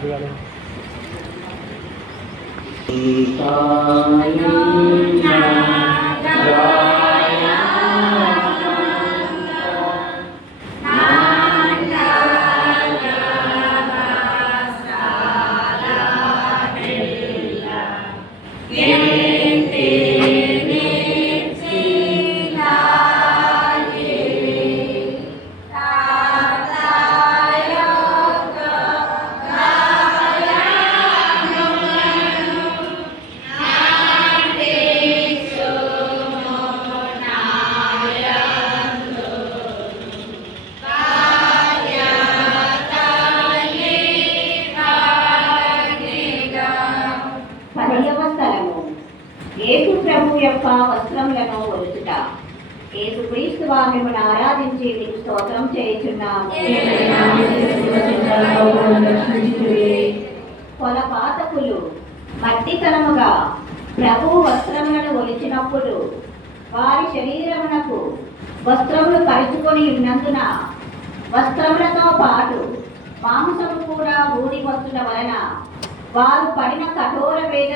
Thank you. యేసు ప్రభు యొక్క వస్త్రములను ఒలుచుట యేసు క్రీస్తు మిమ్మల్ని ఆరాధించి నీకు స్తోత్రం చేయుచున్నాము. కొలపాతకులు మట్టితనముగా ప్రభు వస్త్రములను ఒలిచినప్పుడు వారి శరీరమునకు వస్త్రములు కలుచుకొని ఉన్నందున వస్త్రములతో పాటు మాంసము కూడా ఊడి వస్తున్న వలన వారు పడిన కఠోర వేద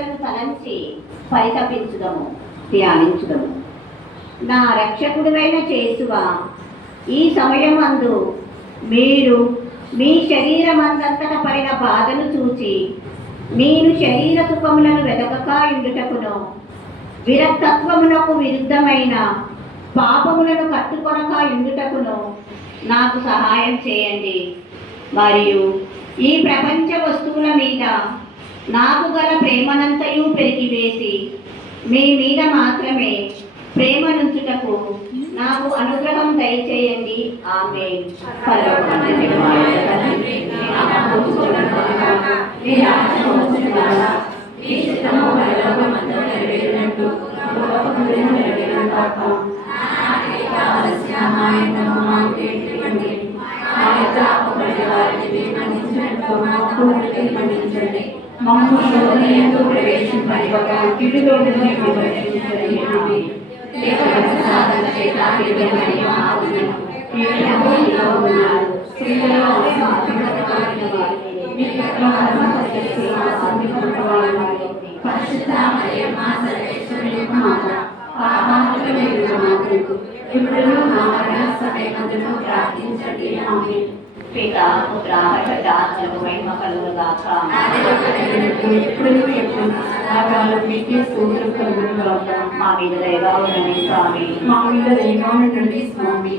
తలంచి పరితపించుదము ధ్యానించుదము. నా రక్షకుడివైన చేసువా ఈ సమయమందు మీరు మీ శరీరమందంతట పడిన బాధను చూచి నేను శరీర సుఖములను వెదకక ఇండుటకును విరక్తత్వమునకు విరుద్ధమైన పాపములను కట్టుకొనక ఇండుటకును నాకు సహాయం చేయండి. మరియు ఈ ప్రపంచ వస్తువుల మీద నాకు గల ప్రేమనంతయు పెరిగివేసి మీ మీద మాత్రమే ప్రేమ నుంచుటకు నాకు అనుగ్రహం దయచేయండి ఆమె మాకు శోధనయందు ప్రవేశింపనివ్వక కీడులో నుండి విమోచించనివ్వండి లేఖన పరిశుద్ధ మరియు పిత పుత్ర పటాత్మకు మహిమ కలుగుగాక మా మీద దయగా ఉండండి స్వామి. మా మీద దయగా ఉండండి స్వామి.